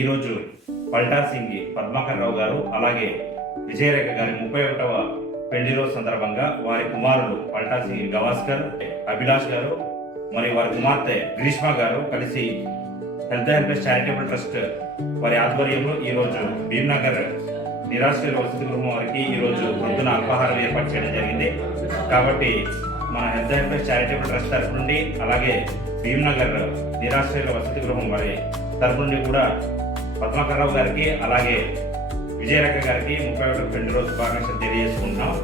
ఈరోజు పల్టా సింగ్ పద్మాకర్ రావు గారు అలాగే విజయరేఖ గారి 31వ పెళ్లి రోజు సందర్భంగా వారి కుమారుడు పల్టా సింగ్ గవాస్కర్, అభిలాష్ గారు మరియు వారి కుమార్తె గ్రీష్మ గారు కలిసి health and plus charitable trust వారి ఆధ్వర్యంలో ఈరోజు భీమ్నగర్ నిరాశ్రయుల వసతి గృహం వారికి ఈరోజు పొద్దున అల్పాహారం ఏర్పాటు చేయడం జరిగింది. కాబట్టి మన health and plus charitable trust తరఫు నుండి అలాగే భీమ్నగర్ నిరాశ్రయుల వసతి గృహం వారి తరఫు నుండి కూడా పద్మాకర్ రావు గారికి అలాగే విజయరేఖ గారికి 31వ పెళ్లి రోజు శుభాకాంక్షలు తెలియజేసుకుంటున్నాం.